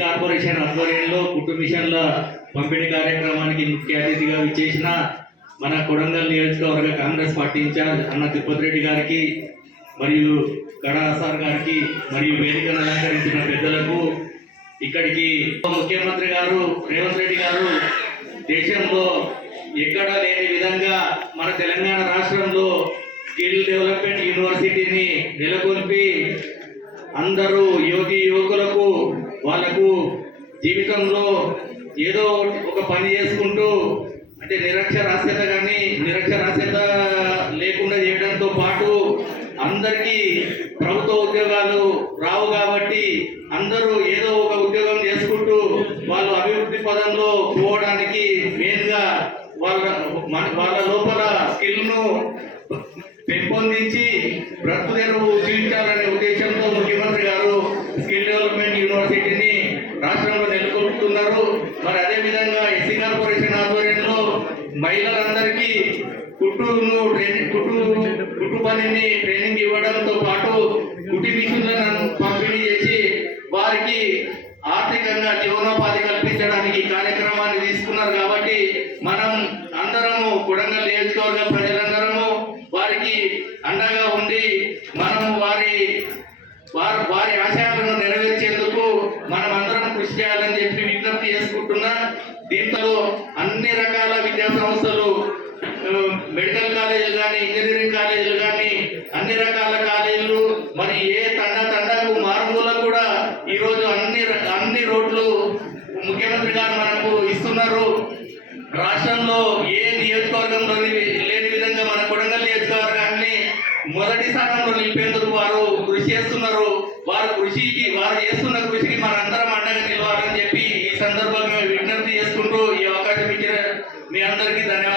Corporation ఆధ్వర్యంలో కుట్టు మిషన్ల పంపిణీ కార్యక్రమానికి ముఖ్య అతిథిగా విచ్చేసిన మన కొడంగల్ నియోజకవర్గ కాంగ్రెస్ పార్టీ ఇన్ఛార్జ్ అన్న తిరుపతి రెడ్డి గారికి మరియు గడా సార్ గారికి మరియు వేదికను అలంకరించిన పెద్దలకు, ఇక్కడికి ముఖ్యమంత్రి గారు రేవంత్ రెడ్డి గారు దేశంలో ఎక్కడా లేని విధంగా మన తెలంగాణ రాష్ట్రంలో స్కిల్ డెవలప్మెంట్ యూనివర్సిటీని నెలకొల్పి అందరూ యువకులకు వాళ్ళకు జీవితంలో ఏదో ఒక పని చేసుకుంటూ అంటే నిరక్షరాస్యత లేకుండా చేయడంతో పాటు అందరికీ ప్రభుత్వ ఉద్యోగాలు రావు కాబట్టి అందరూ ఏదో ఒక ఉద్యోగం చేసుకుంటూ వాళ్ళు అభివృద్ధి పదంలో పోవడానికి మెయిన్గా వాళ్ళ లోపల స్కిల్ను పెంపొందించి బ్రతుకు తెరువు జీవించాలనే ఉద్దేశంతో ముఖ్యమంత్రి గారు స్కిల్ డెవలప్మెంట్ యూనివర్సిటీని రాష్ట్రంలో నెలకొల్పుతున్నారు. మరి అదేవిధంగా ఎస్సీ కార్పొరేషన్ ఆధ్వర్యంలో మహిళలందరికీ కుట్టు పనిని ట్రైనింగ్ ఇవ్వడంతో పాటు కుట్టి మిషన్లను పంపిణీ చేసి వారికి ఆర్థికంగా జీవనోపాధి కల్పించడానికి కార్యక్రమాన్ని తీసుకున్నారు. కాబట్టి మనం అందరము కొడంగల్ నియోజకవర్గ ప్రజలందరము వారికి అండగా ఉండి మనము వారి ఆశయాలను నెరవేర్చేందుకు మనం అందరం కృషి చేయాలని చెప్పి విజ్ఞప్తి చేసుకుంటున్నా. దీంట్లో అన్ని రకాల విద్యా సంస్థలు, మెడికల్ కాలేజీలు కానీ, ఇంజనీరింగ్ కాలేజీలు కానీ, అన్ని రకాల కాలేజీలు, మరి ఏ తండాకు మారుమూలకు కూడా ఈరోజు అన్ని రోడ్లు ముఖ్యమంత్రి గారు మనకు ఇస్తున్నారు. రాష్ట్రంలో ఏ నియోజకవర్గంలో లేని విధంగా మన కొడంగల్ నియోజకవర్గాన్ని మొదటి స్థానంలో నిలిపేందుకు వారు కృషి చేస్తున్నారు. వారు చేస్తున్న కృషికి మనందరం అండగా నిలవాలని చెప్పి ఈ సందర్భంగా విజ్ఞప్తి చేసుకుంటూ ఈ అవకాశం ఇచ్చిన మీ అందరికీ ధన్యవాదాలు.